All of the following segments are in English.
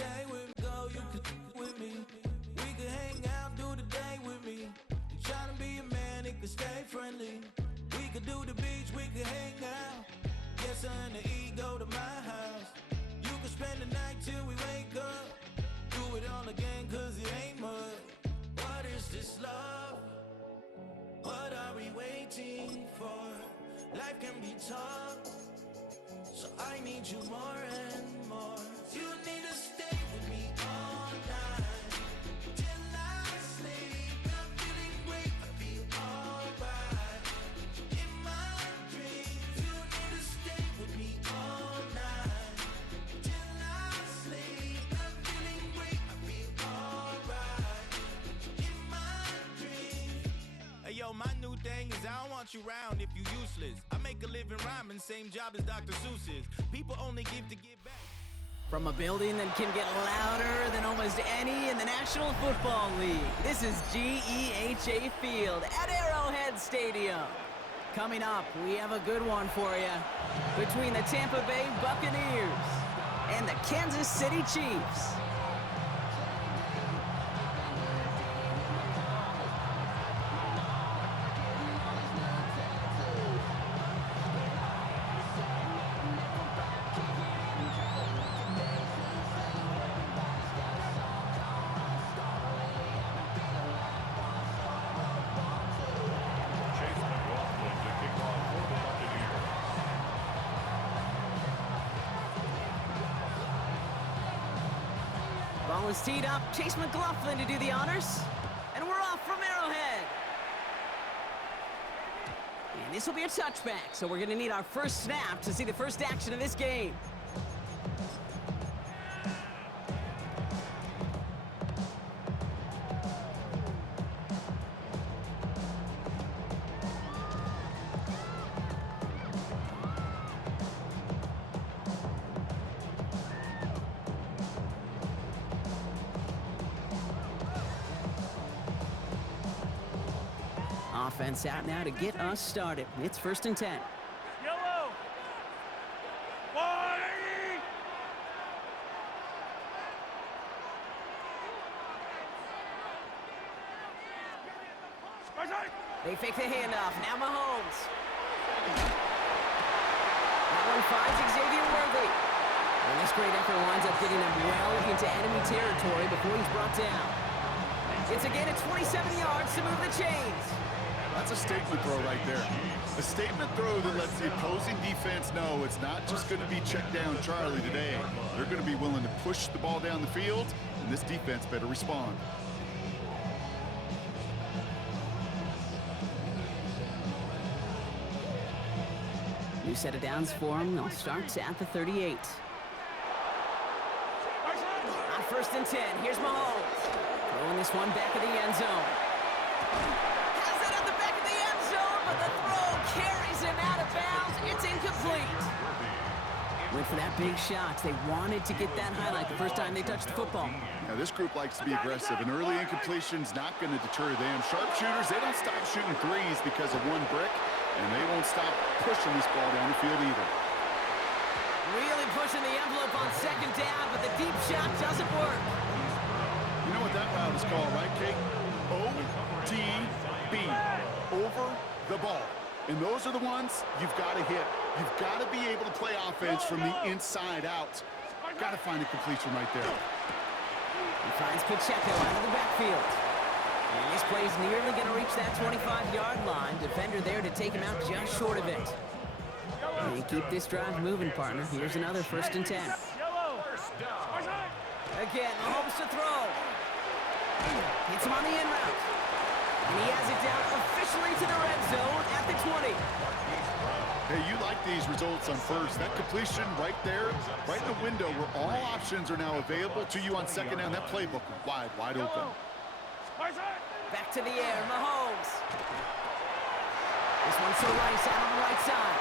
stay with me. Go, you could with me. We could hang out, do the day with me. You tryna be a man, it could stay friendly. We could do the beach, we could hang out. Yes, her and the E go to my house. You could spend the night till we wake up. Do it all again, cause it ain't mud. What is this love? What are we waiting for? Life can be tough, so I need you more and more. You need to stay with me all night till I sleep. I'm feeling great, I'll be alright. In my dreams, you need to stay with me all night till I sleep. I'm feeling great, I'll be alright. In my dreams. Hey yo, my new thing is I don't want you round if you useless. I make a living rhyming, same job as Dr. Seuss's. People only give to give back. From a building that can get louder than almost any in the National Football League, this is GEHA Field at Arrowhead Stadium. Coming up, we have a good one for you between the Tampa Bay Buccaneers and the Kansas City Chiefs. Ball is teed up. Chase McLaughlin to do the honors. And we're off from Arrowhead. And this will be a touchback, so we're going to need our first snap to see the first action of this game. Offense out now to get us started. It's 1st and 10. Yellow! Wide! They fake the handoff. Now Mahomes. That one finds Xavier Worthy. And this great effort winds up getting him well into enemy territory before he's brought down. It's a gain of 27 yards to move the chains. That's a statement throw right there. A statement throw that lets the opposing defense know it's not just going to be check down Charlie today. They're going to be willing to push the ball down the field, and this defense better respond. New set of downs for him. They'll start at the 38. On 1st and 10, here's Mahomes. Throwing this one back of the end zone. Has it at the back of the end zone, but the throw carries him out of bounds. It's incomplete. Went for that big shot. They wanted to get that highlight the first time they touched the football. Now, this group likes to be aggressive. An early incompletion's not going to deter them. Sharpshooters, they don't stop shooting threes because of one brick, and they won't stop pushing this ball down the field either. Really pushing the envelope on 2nd down, but the deep shot doesn't work. You know what that route is called, right, Kate? OTB, over the ball. And those are the ones you've got to hit. You've got to be able to play offense from the inside out. Got to find a completion right there. He finds Pacheco out of the backfield. And this play is nearly going to reach that 25-yard line. Defender there to take him out just short of it. And keep this drive moving, partner. Here's another 1st and 10. Again, Mahomes to throw. Hits him on the in route. And he has it down officially to the red zone at the 20. Hey, you like these results on first. That completion right there, right in the window where all options are now available to you on 2nd down. That playbook wide open. Back to the air, Mahomes. This one's to Rice out on the right side.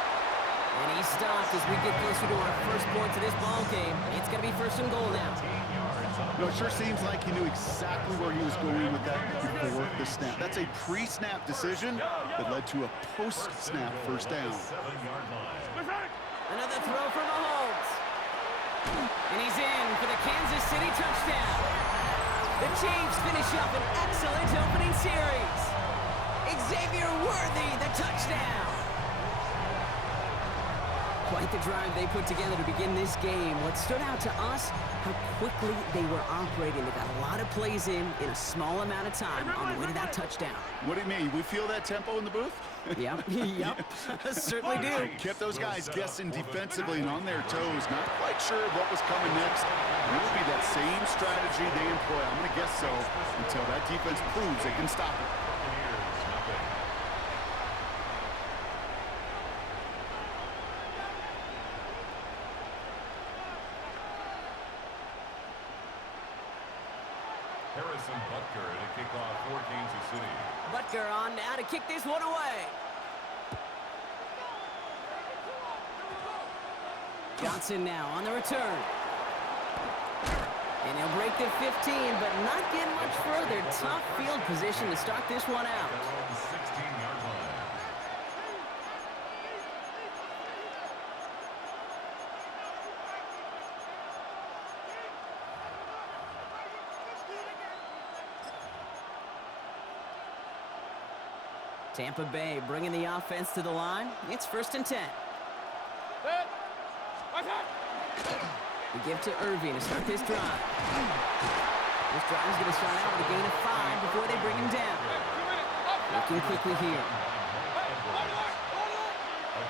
And he's stopped as we get closer to our first point to this ball game. It's going to be 1st and goal now. No, it sure seems like he knew exactly where he was going with that before the snap. That's a pre-snap decision that led to a post-snap 1st down. Another throw for Mahomes. And he's in for the Kansas City touchdown. The Chiefs finish up an excellent opening series. Xavier Worthy, the touchdown. Quite the drive they put together to begin this game. What stood out to us, how quickly they were operating. They got a lot of plays in a small amount of time on the way to that touchdown. What do you mean? We feel that tempo in the booth? Yep, certainly do. Kept those guys guessing defensively and on their toes. Not quite sure what was coming next. It will be that same strategy they employ. I'm going to guess so until that defense proves they can stop it. Butker to kick off for Kansas City. Butker on now to kick this one away. Johnson now on the return. And he'll break the 15, but not get much further. Tough field position to start this one out. 16-yard line. Tampa Bay bringing the offense to the line. It's 1st and 10. We give to Irving to start this drive. This drive is going to start out with a gain of 5 before they bring him down. Looking quickly here. A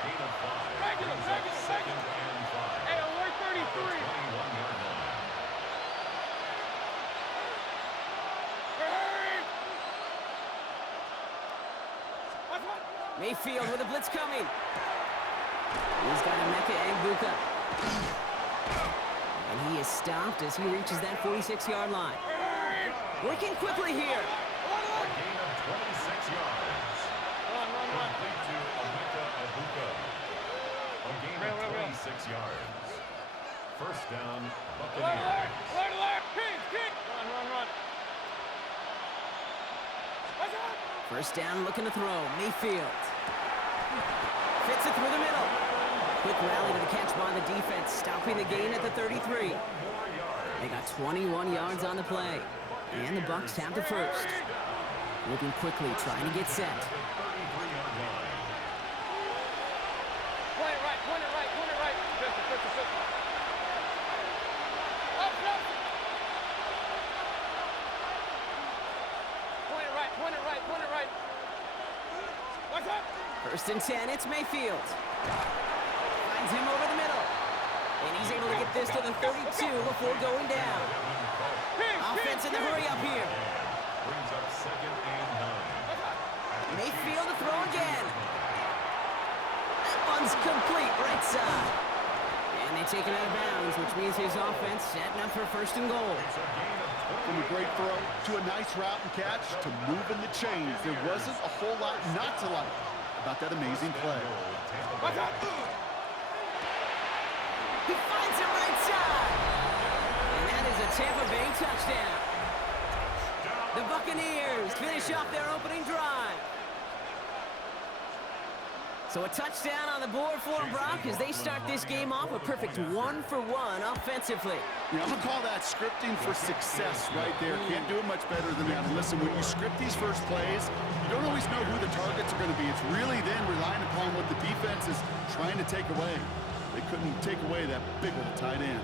gain of 5. Brings up 2nd and 5. Hey, alert 33. 21-yard line. Mayfield with a blitz coming. He's got Emeka Egbuka. And he is stopped as he reaches that 46-yard line. Working quickly here. A gain of 26 yards. Complete to Emeka Egbuka. A gain of 26 yards. 1st down, Buccaneers. Run. 1st down, looking to throw. Mayfield. Fits it through the middle. Quick rally to the catch by the defense, stopping the gain at the 33. They got 21 yards on the play. And the Bucs have the 1st. Moving quickly, trying to get set. Point it right. Pistol. Up. Point it right. What's up? 1st and 10, it's Mayfield. Finds him over the middle. And he's able to get this to the 32 before going down. Offense in the hurry up here. Brings up 2nd and 9. Mayfield to throw again. That one's complete, right side. And they take him out of bounds, which means his offense setting up for 1st and goal. From a great throw to a nice route and catch to moving the chains. There wasn't a whole lot not to like about that amazing play. He finds him right side. And that is a Tampa Bay touchdown. The Buccaneers finish off their opening drive. So a touchdown on the board for them, Brock, as they start this game off a perfect 1-for-1 offensively. Yeah, I'm going to call that scripting for success right there. Can't do it much better than that. And listen, when you script these first plays, you don't always know who the targets are going to be. It's really then relying upon what the defense is trying to take away. They couldn't take away that big old tight end.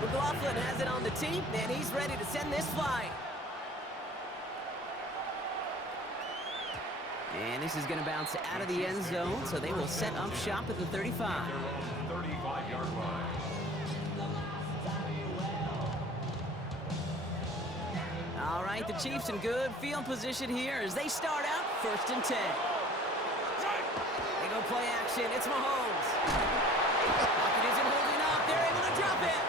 McLaughlin has it on the tee, and he's ready to send this flying. And this is going to bounce out of the end zone, so they will set up shop at the 35. 35-yard line. All right, the Chiefs in good field position here as they start out 1st and 10. They go play action. It's Mahomes. Pocket isn't holding up. They're able to drop it.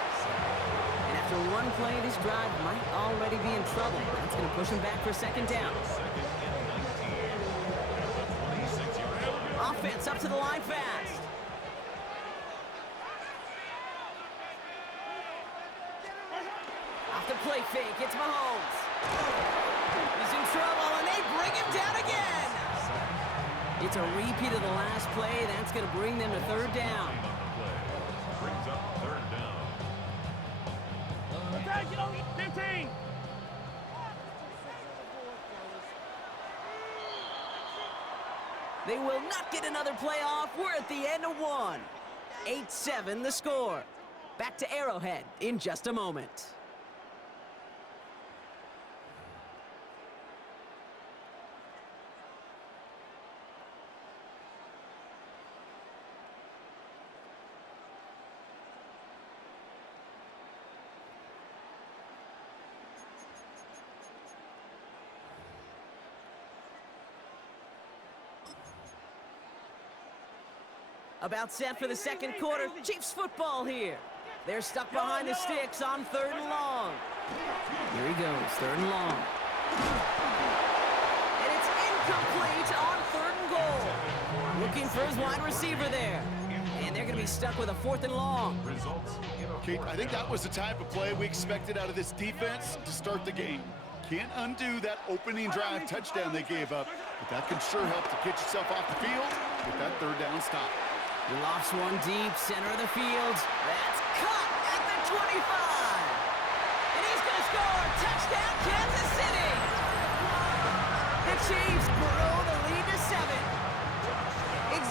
And after one play, this drive might already be in trouble. That's going to push him back for 2nd down. Offense up to the line fast. Off the play fake, it's Mahomes. He's in trouble, and they bring him down again. It's a repeat of the last play. That's going to bring them to third down. Brings up third down. 15. They will not get another play off. We're at the end of one. 8-7 the score. Back to Arrowhead in just a moment. About set for the second quarter. Chiefs football here. They're stuck behind the sticks on 3rd and long. Here he goes, 3rd and long. And it's incomplete on 3rd and goal. Looking for his wide receiver there. And they're going to be stuck with a 4th and long. Kate, I think that was the type of play we expected out of this defense to start the game. Can't undo that opening drive touchdown they gave up, but that can sure help to get yourself off the field with that 3rd down stop. He lofts one deep, center of the field. That's caught at the 25. And he's going to score. Touchdown, Kansas City. The Chiefs grow the lead to 7.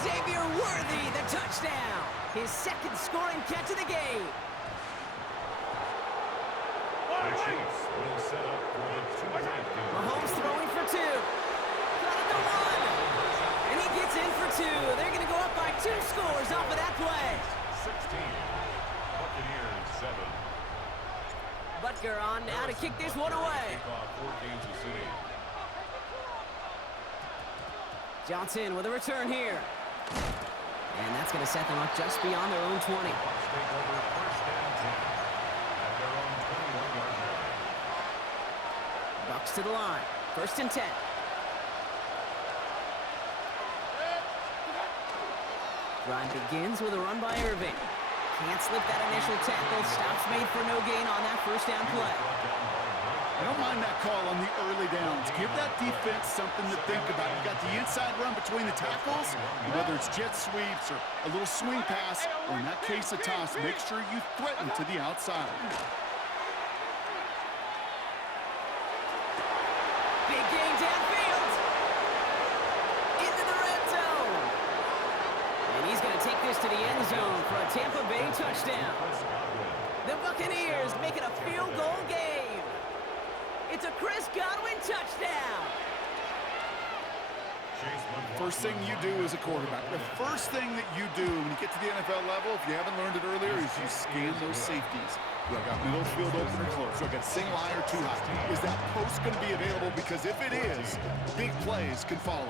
Xavier Worthy, the touchdown. His second scoring catch of the game. The Chiefs will set up for a 2-point game. Mahomes throwing for 2. Got it to 1. And he gets in for 2. They're going to go up by 2 scores off of that play. 16. Buccaneers 7. Butker on now to kick this one away. Kickoff for Kansas City. Johnson with a return here. And that's going to set them up just beyond their own 20. Bucs take over 1st and 10 at their own 21-yard line. Bucks to the line. 1st and 10. Drive begins with a run by Irving. Can't slip that initial tackle. Stops made for no gain on that 1st down play. I don't mind that call on the early downs. Give that defense something to think about. You got the inside run between the tackles, and whether it's jet sweeps or a little swing pass, or in that case a toss, make sure you threaten to the outside. Big gain downfield. Into the red zone. And he's going to take this to the end zone for a Tampa Bay touchdown. The Buccaneers make it a field goal game. It's a Chris Godwin touchdown. First thing you do as a quarterback, the first thing that you do when you get to the NFL level, if you haven't learned it earlier, is you scan those safeties. Do I got middle field open or close? Do I got single eye or too high? Is that post going to be available? Because if it is, big plays can follow.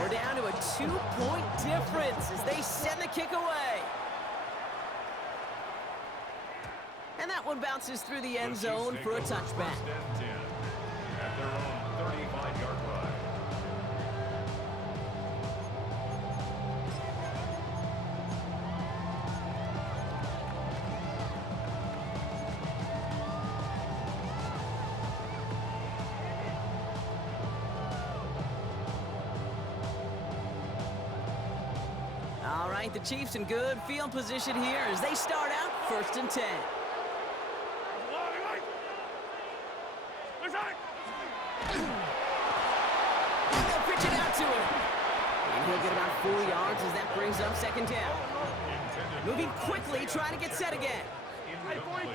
We're down to a 2-point difference as they send the kick away. And that one bounces through the end zone for a touchback. At their own 35-yard line. All right, the Chiefs in good field position here as they start out 1st and 10. They'll pitch it out to him. And he'll get about 4 yards as that brings up 2nd down. Moving quickly, trying to get set again. Incomplete.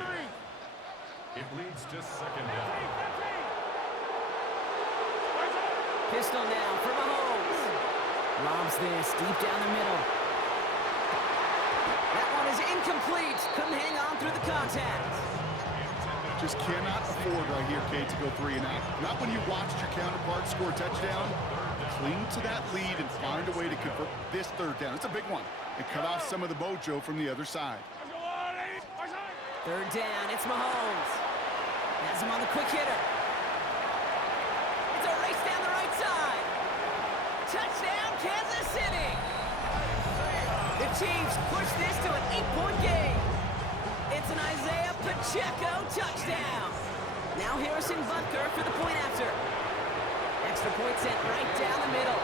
It leads to 2nd down. Pistol now for Mahomes. Lobs this deep down the middle. That one is incomplete. Couldn't hang on through the contact. Just cannot afford right here, Kate, to go 3 and out. Not when you watched your counterpart score a touchdown. Cling to that lead and find a way to convert this 3rd down. It's a big one. And cut off some of the mojo from the other side. 3rd down, it's Mahomes. Has him on the quick hitter. It's a race down the right side. Touchdown, Kansas City. The Chiefs push this to an 8-point game. It's an Isaiah Pacheco touchdown. Now Harrison Butker for the point after. Extra point sent right down the middle.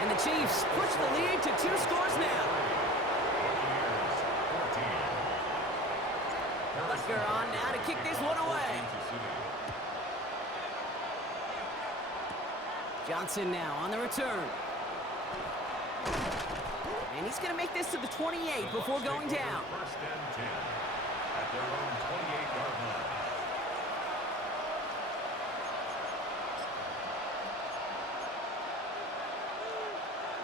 And the Chiefs push the lead to 2 scores now. Butker on now to kick this one away. Johnson now on the return. And he's going to make this to the 28 before going down. First and 10 at their own 28-yard line.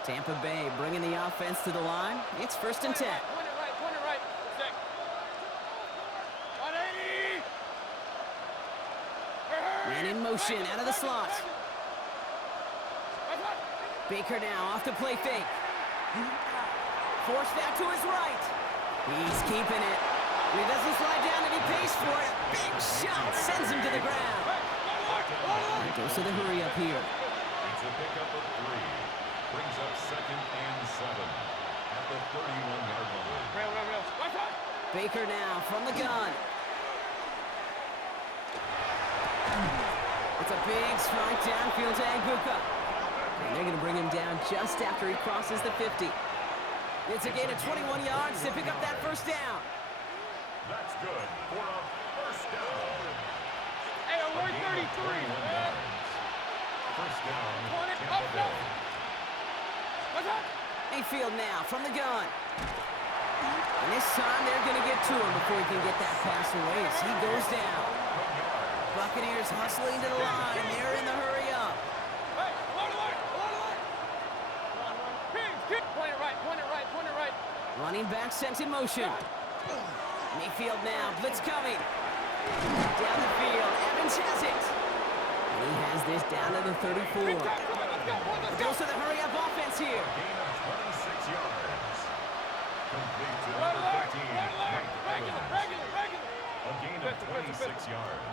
Tampa Bay bringing the offense to the line. It's first and 10. Point it right. Stick. 180. Man in motion out of the slot. Baker now off the play fake. Forced out to his right. He's keeping it. He doesn't slide down and he pays for it. Big shot sends him to the ground. He goes to the hurry up here. It's a pickup of 3. Brings up 2nd and 7 at the 31-yard line. Rail. Baker now from the gun. It's a big strike downfield to Aguka. And they're going to bring him down just after he crosses the 50. It's a gain of 21 yards to pick up that first down. That's good for a first down. Hey, A we're gain of 33. 21 yards. First down, Point it Tampa up. Bay. Mayfield now from the gun. And this time they're going to get to him before he can get that pass away as he goes down. Buccaneers hustling to the line. They're in the hurry up. Hey, along the line. Kick. Point it right. Running back sent in motion. Mayfield now. Blitz coming. Down the field. Evans has it. And he has this down to the 34. Let's go. Goes to the hurry-up offense here. Gain of 26 yards. Complete to Right number alert. 15, Right alert. Mike Regular. Evans. A gain of 26 yards.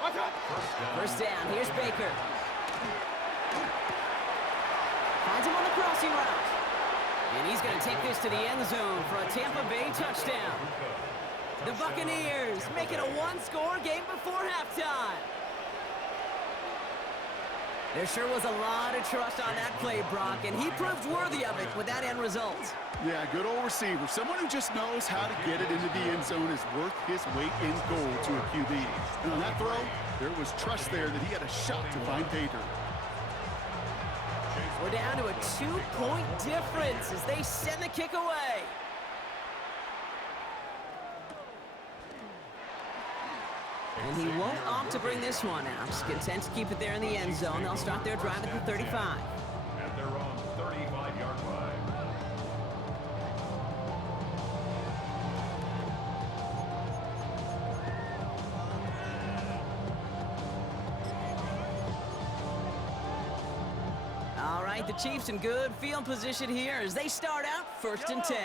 Watch out. First down. Here's Baker. Finds him on the crossing route. And he's going to take this to the end zone for a Tampa Bay touchdown. The Buccaneers make it a 1-score game before halftime. There sure was a lot of trust on that play, Brock, and he proved worthy of it with that end result. Yeah, good old receiver. Someone who just knows how to get it into the end zone is worth his weight in gold to a QB. And on that throw, there was trust there that he had a shot to find pay dirt. We're down to a 2-point difference as they send the kick away. And he won't opt to bring this one out. Just content to keep it there in the end zone. They'll start their drive at the 35. At their own 35-yard line. All right, the Chiefs in good field position here as they start out first and 10.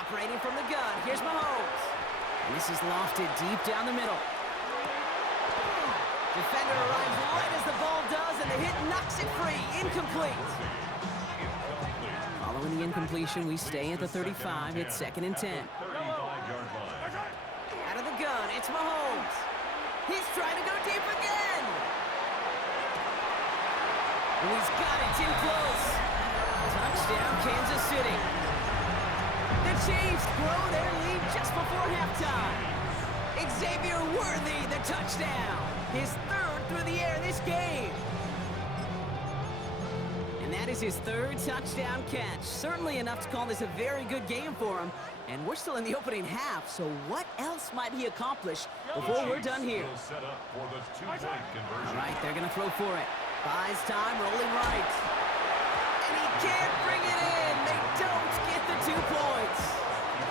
Operating from the gun, here's Mahomes. And this is lofted deep down the middle. Defender arrives right as the ball does, and the hit knocks it free. Incomplete. Following the incompletion, we stay at the 35. It's 2nd and 10. 35-yard line. Out of the gun, it's Mahomes. He's trying to go deep again. And he's got it in close. Touchdown, Kansas City. The Chiefs grow their lead just before halftime. Xavier Worthy, the touchdown. His 3rd through the air this game. And that is his 3rd touchdown catch. Certainly enough to call this a very good game for him. And we're still in the opening half, so what else might he accomplish before we're done here? Will set up for the 2-point All conversion. right, they're going to throw for it. Buys time, rolling right. And he can't bring it in. They don't get the 2 points.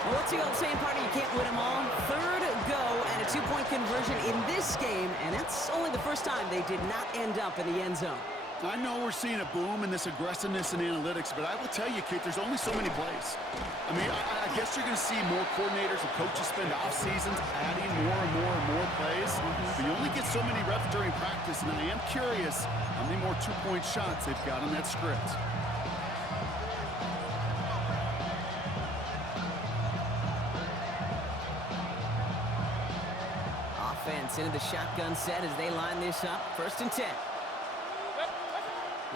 Well, what's the old saying, partner? You can't win them all. 3rd go and a 2-point conversion in this game, and that's only the first time they did not end up in the end zone. I know we're seeing a boom in this aggressiveness in analytics, but I will tell you, Kate, there's only so many plays. I mean, I guess you're going to see more coordinators and coaches spend off seasons adding more and more plays, but you only get so many reps during practice, and I am curious how many more 2-point shots they've got on that script. Gets into the shotgun set as they line this up. 1st and 10.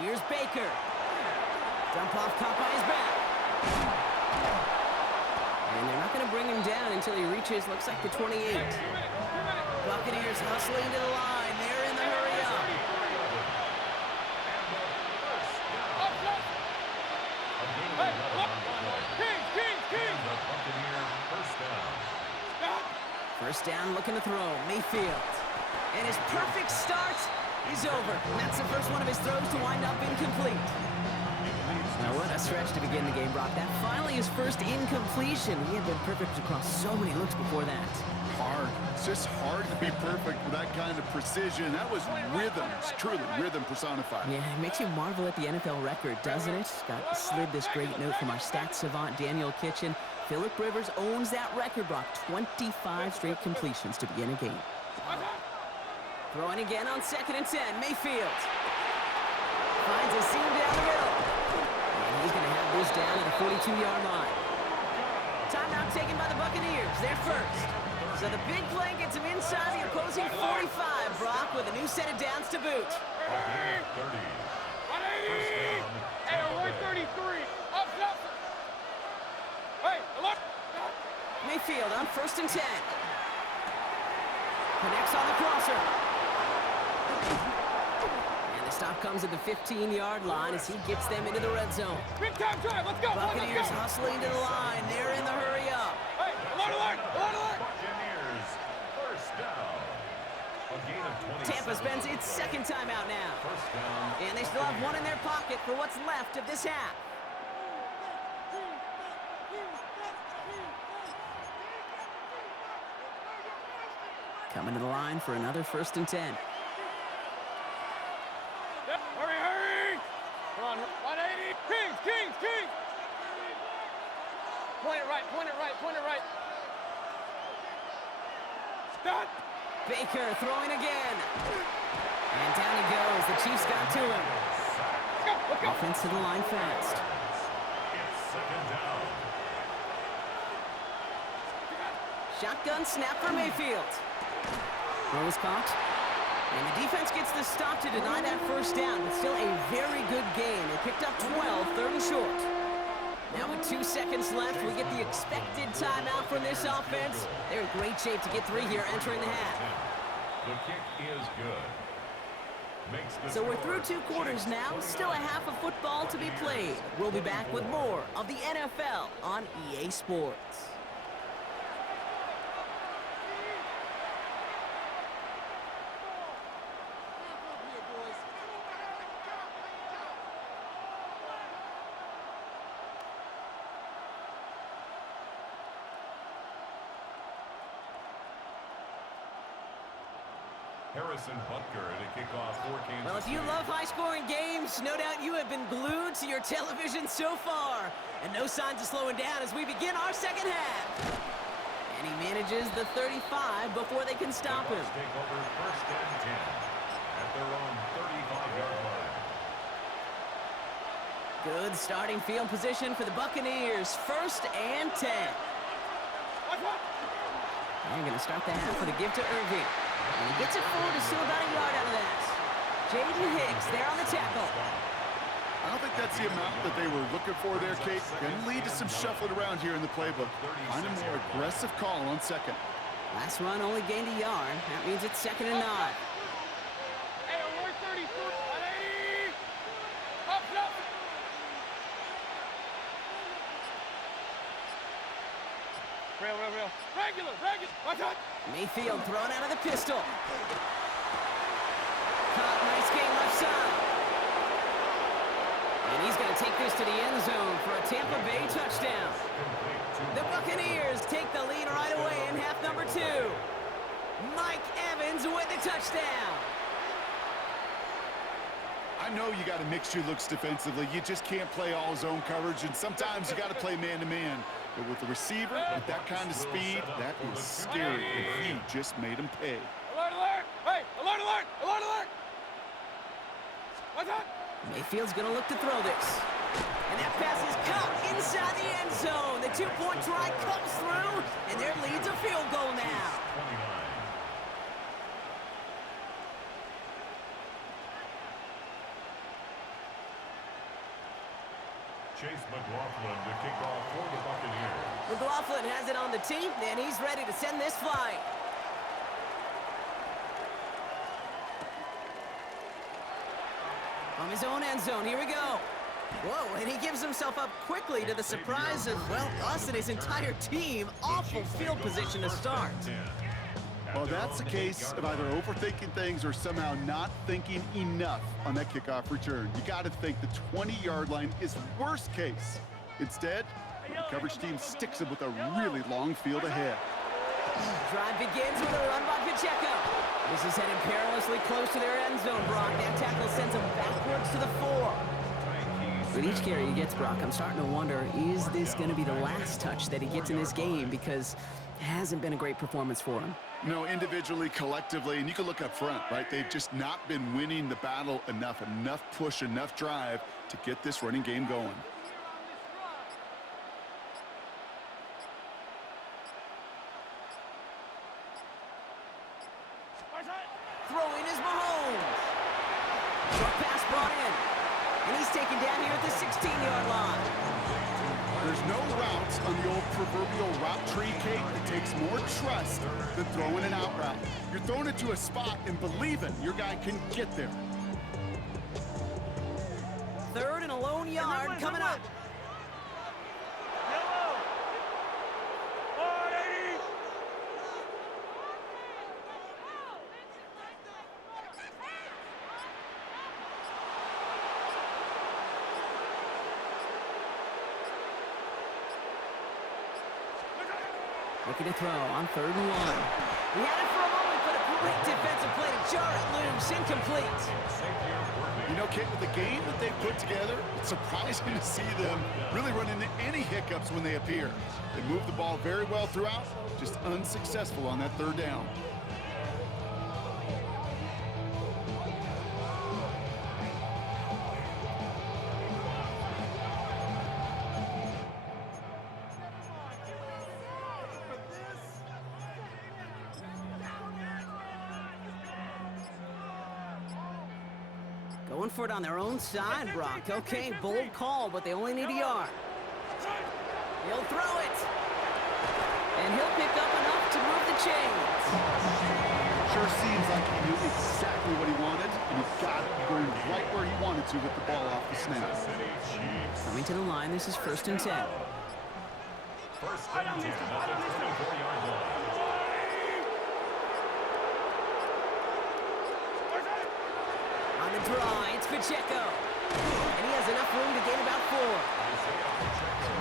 Here's Baker. Dump off caught by his back. And they're not going to bring him down until he reaches, looks like the 28. Buccaneers hustling to the line. They're in the hurry up. First down, looking to throw. Mayfield. And his perfect start is over. That's the first one of his throws to wind up incomplete. Now, what a stretch to begin the game, Brock. That finally his first incompletion. He had been perfect across so many looks before that. Hard. It's just hard to be perfect with that kind of precision. That was rhythm. It's truly rhythm personified. Yeah, it makes you marvel at the NFL record, doesn't it? Got slid this great note from our stats savant, Daniel Kitchen. Phillip Rivers owns that record, Brock. 25 straight completions to begin a game. Throwing again on 2nd and 10. Mayfield finds a seam down the middle. And he's going to have this down at the 42-yard line. Timeout taken by the Buccaneers. They're first. So the big play gets him inside the opposing 45, Brock, with a new set of downs to boot. 180! And 133! Up, up! Hey, look! Mayfield on 1st and 10. Connects on the crosser. And the stop comes at the 15-yard line as he gets them into the red zone. Big time drive, let's go! Buccaneers hustling to the line. They're in the hurry up. Hey, alert, alert, alert, alert! Buccaneers, first down. A gain of 27. Tampa spends its 2nd timeout now. First down. And they still have one in their pocket for what's left of this half. Coming to the line for another 1st and 10. Yep, hurry, hurry! Come on, 180! Kings, Kings, Kings! Point it right, point it right, point it right. Stop! Baker throwing again. And down he goes. The Chiefs got to him. Let's go, let's go! Offense to the line fast. It's 2nd down. Shotgun snap for Mayfield. Throw is caught. And the defense gets the stop to deny that 1st down, but still a very good game. They picked up 12, 3rd and short. Now with 2 seconds left, we get the expected timeout from this offense. They're in great shape to get 3 here entering the half. The kick is good. Makes the So we're score through 2 quarters now, still a half of football to be played. We'll be back with more of the NFL on EA Sports. Harrison Butker to kick off for Kansas Well, if you City. love high-scoring games, no doubt you have been glued to your television so far. And no signs of slowing down as we begin our 2nd half. And he manages the 35 before they can stop him. Take over 1st and 10 at their own 35-yard line. Good starting field position for the Buccaneers. 1st and 10. They're going to start the half with a give to Irving. And he gets it forward to still about a yard out of that. Jaden Hicks there on the tackle. I don't think that's the amount that they were looking for there, Kate. Can lead to some shuffling around here in the playbook. Find a more aggressive call on 2nd. Last run only gained a yard. That means it's 2nd and 9. Hey, 133, 180! Up, up! Real. Regular, watch out! Mayfield thrown out of the pistol. Caught, nice game left side. And he's going to take this to the end zone for a Tampa Bay touchdown. The Buccaneers take the lead right away in half number 2. Mike Evans with the touchdown. I know you got to mix your looks defensively. You just can't play all zone coverage, and sometimes you got to play man-to-man. But with the receiver, with that kind of speed, that is scary, and he just made him pay. Alert, alert! Hey, alert, alert! Alert, alert! Watch out! Mayfield's going to look to throw this. And that pass is caught inside the end zone. The 2-point try comes through, and their lead's a field goal now. Chase McLaughlin to kick off for the Buccaneers. McLaughlin has it on the tee, and he's ready to send this flying. From his own end zone, here we go. Whoa, and he gives himself up quickly to the surprise of, well, us and his entire team. Awful field position to start. Well, that's the case of either overthinking things or somehow not thinking enough on that kickoff return. You got to think the 20-yard line is worst case. Instead, the coverage team sticks him with a really long field ahead. Drive begins with a run by Pacheco. This is headed perilously close to their end zone, Brock. That tackle sends him backwards to the 4. With each carry he gets, Brock, I'm starting to wonder, is this going to be the last touch that he gets in this game? Because it hasn't been a great performance for him. You know, individually, collectively, and you can look up front, right? They've just not been winning the battle enough push, enough drive to get this running game going. Throwing is Mahomes. Short pass brought in. And he's taken down here at the 16-yard line. There's no routes on the old proverbial route tree, Kate, that takes more trust than throwing an out route. You're throwing it to a spot and believing your guy can get there. 3rd and a lone yard coming up. Looking to throw on 3rd and 1. He had it for a moment, but a great defensive play to jar it loose. Incomplete. You know, Kate, with the game that they put together, it's surprising to see them really run into any hiccups when they appear. They move the ball very well throughout, just unsuccessful on that 3rd down. Going for it on their own side, Brock. Okay, bold call, but they only need a yard. He'll throw it. And he'll pick up enough to move the chains. Sure seems like he knew exactly what he wanted, and he got it going right where he wanted to with the ball off the snap. Coming to the line, this is 1st and 10. 1st and 10 at the 24-yard line. On the draw, it's Pacheco. And he has enough room to gain about 4.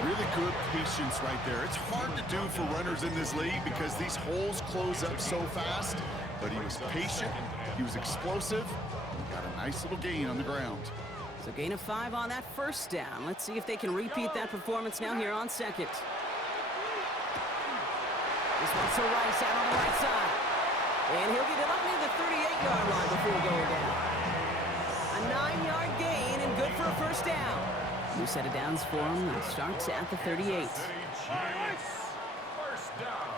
Really good patience right there. It's hard to do for runners in this league because these holes close up so fast. But he was patient, he was explosive, and got a nice little gain on the ground. So gain of 5 on that 1st down. Let's see if they can repeat that performance now here on 2nd. This one's to Rice out on the right side. And he'll get it up near the 38-yard line before going down. A 9-yard gain and good for a 1st down. New set of downs for him. It starts at the 38. 1st down.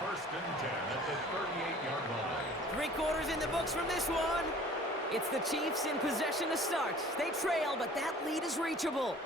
1st and 10 at the 38-yard line. 3/4 in the books from this one. It's the Chiefs in possession to start. They trail, but that lead is reachable.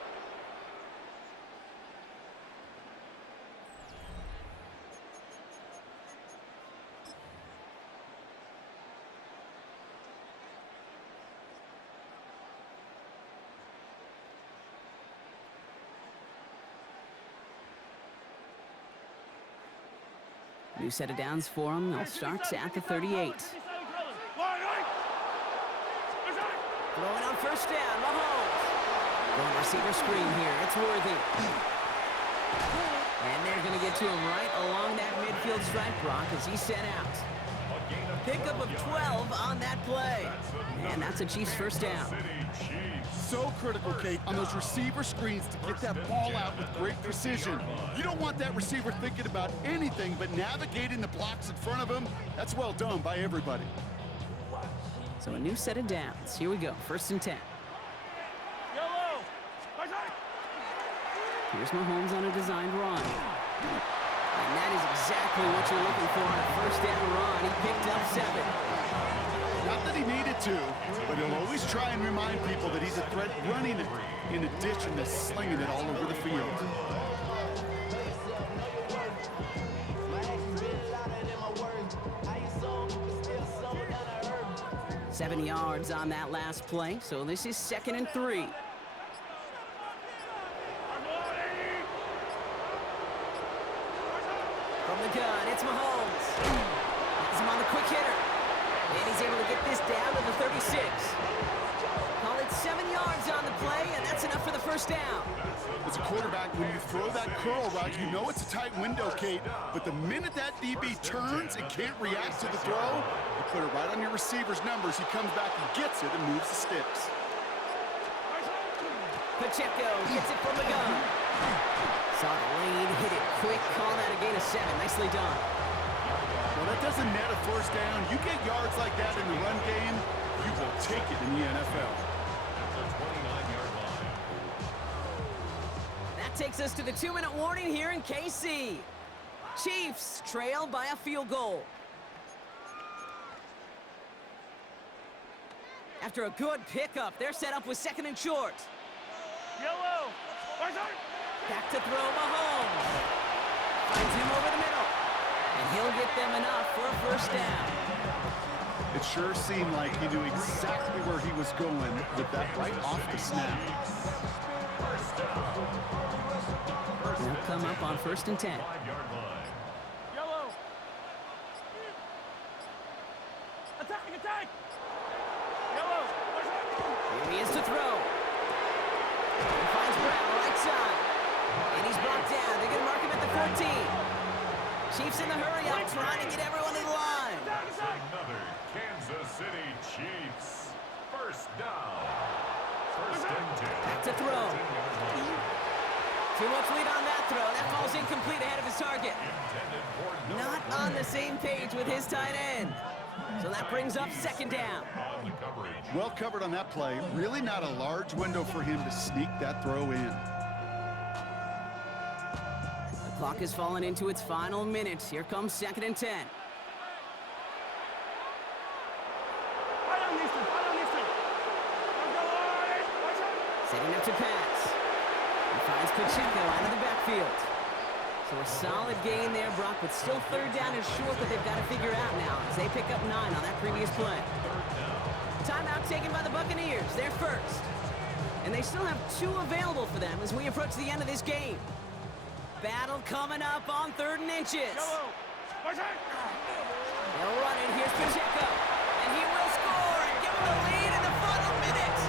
New set of downs for him. They'll start at the 38. Throwing on 1st down, Mahomes. Going receiver screen here. It's Worthy. And they're going to get to him right along that midfield stripe, Brock, as he's sent out. Pickup of 12 on that play. And that's a Chiefs 1st down. So critical, Kate, on those receiver screens to get that ball out with great precision. You don't want that receiver thinking about anything but navigating the blocks in front of him. That's well done by everybody. So a new set of downs. Here we go, 1st and 10. Here's Mahomes on a designed run. And that is exactly what you're looking for on a 1st down run. He picked up 7. Not that he needed to, but he'll always try and remind people that he's a threat running it in addition to slinging it all over the field. 7 yards on that last play, so this is 2nd and 3. From the gun, it's Mahomes. Has him on the quick hitter. And he's able to get this down to the 36. Call it 7 yards on the play, and that's enough for the first down. As a quarterback, when you throw that curl route, you know it's a tight window, Kate, but the minute that DB turns and can't react to the throw, you put it right on your receiver's numbers, he comes back and gets it and moves the sticks. Pacheco gets it from the gun. Saw the lane, hit it quick, call that a gain of 7. Nicely done. Well, that doesn't net a first down. You get yards like that in the run game, you will take it in the NFL. That's a 29-yard line. That takes us to the 2-minute warning here in KC. Chiefs trail by a field goal. After a good pickup, they're set up with 2nd and short. Yellow. Back to throw Mahomes. Finds him over the middle. And he'll get them enough for a first down. It sure seemed like he knew exactly where he was going with that right off the snap. They'll come up on 1st and 10. 5-yard line. Yellow. Attack, attack. Yellow. Here he is to throw. He finds Brown right side. And he's brought down. They're going to mark him at the 14. Chiefs in the hurry up, trying to get everyone in line. Another Kansas City Chiefs. First down. 1st and 10. Back to throw. Too much lead on that throw. That falls incomplete ahead of his target. Not on the same page with his tight end. So that brings up 2nd down. On the coverage. Well covered on that play. Really not a large window for him to sneak that throw in. The clock has fallen into its final minutes. Here comes 2nd and 10. Setting up to pass. He finds Pacheco out of the backfield. So a solid gain there, Brock, but still 3rd down and short that they've got to figure out now as they pick up 9 on that previous play. Timeout taken by the Buccaneers. They're first. And they still have 2 available for them as we approach the end of this game. Battle coming up on 3rd and inches. They'll run it. Here's Pacheco. And he will score and give them the lead in the final minute.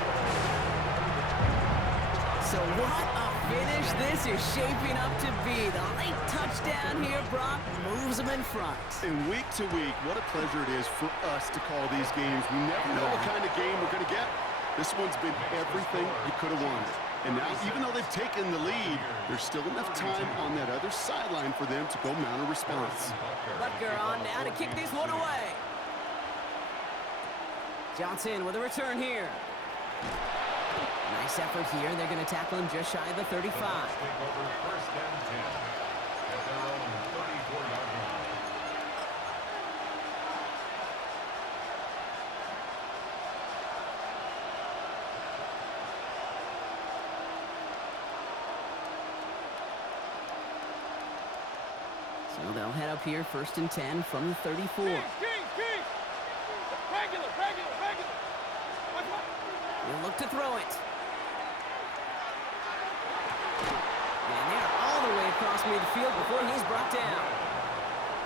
So what a finish this is shaping up to be. The late touchdown here, Brock, moves them in front. And week to week, what a pleasure it is for us to call these games. We never know what kind of game we're going to get. This one's been everything you could have wanted. And now, even though they've taken the lead, there's still enough time on that other sideline for them to go mount a response. Butker on now to kick this one away. Johnson with a return here. Nice effort here. They're going to tackle him just shy of the 35. Take over 1st and 10 at their own 34-yard line. So they'll head up here 1st and 10 from the 34. Regular. He'll look to throw it. And they're all the way across midfield before he's brought down.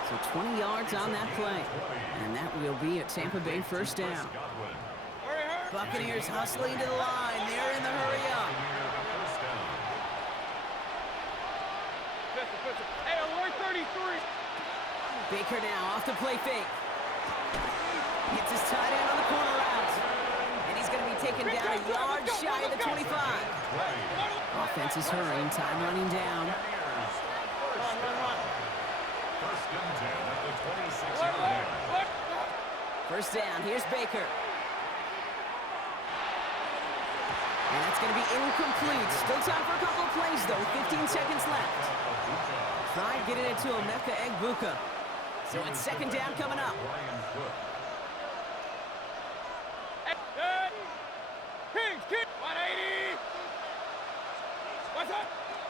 So 20 yards on that play. And that will be a Tampa Bay 1st down. Buccaneers hustling to the line. They're in the hurry up. Hey, alert 33. Baker now off the play fake. Gets his tight end on the corner route. And he's going to be taken down a yard shy of the 25. Offense is hurrying, time running down. Run. 1st and 10 at the 26-yard line. 1st down, here's Baker. And that's going to be incomplete. Still time for a couple of plays, though. 15 seconds left. Tried getting it to Emeka Egbuka. So it's 2nd down coming up.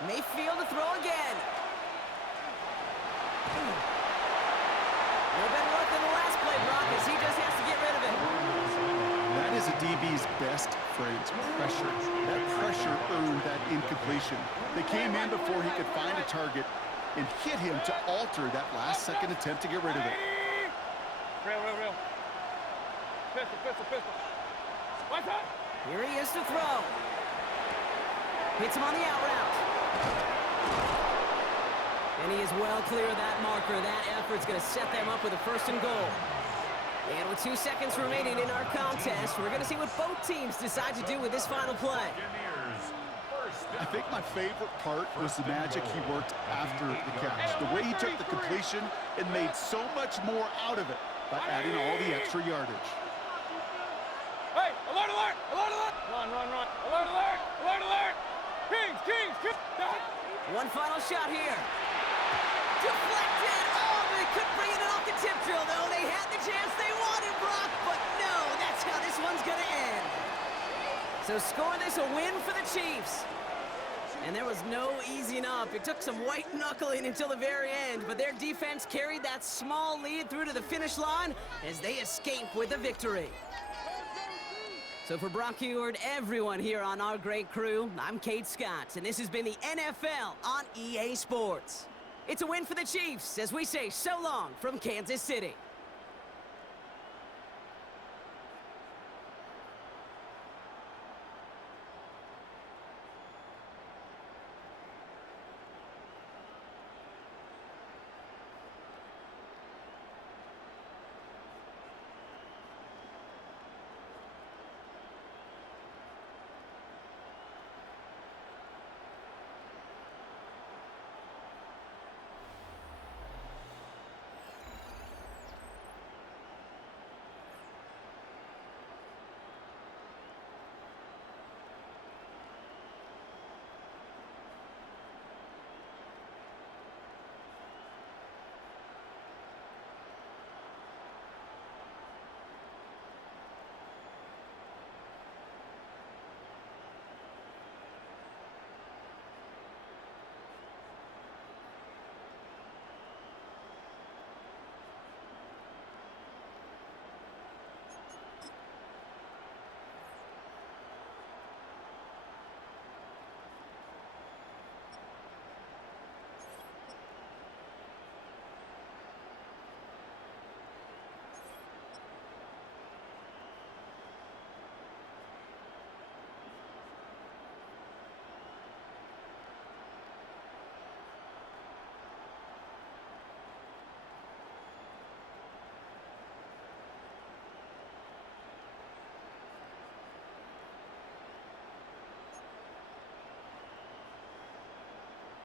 Mayfield to throw again. A little better luck than the last play, Brock, as he just has to get rid of it. That is a DB's best friend, pressure. That pressure earned that incompletion. They came in before he could find a target and hit him to alter that last-second attempt to get rid of it. Real. Pistol. What's up? Here he is to throw. Hits him on the out route. And he is well clear of that marker. That effort's going to set them up with a 1st and goal. And with 2 seconds remaining in our contest, we're going to see what both teams decide to do with this final play. I think my favorite part was the magic he worked after the catch. The way he took the completion and made so much more out of it by adding all the extra yardage. Hey, alert! Run. Alert! Kings! One final shot here. Deflected! Oh, they couldn't bring it off the tip drill, though. They had the chance they wanted, Brock, but no, that's how this one's going to end. So score this a win for the Chiefs. And there was no easing up. It took some white knuckling until the very end, but their defense carried that small lead through to the finish line as they escape with a victory. So for Brock Heward, everyone here on our great crew, I'm Kate Scott, and this has been the NFL on EA Sports. It's a win for the Chiefs as we say so long from Kansas City.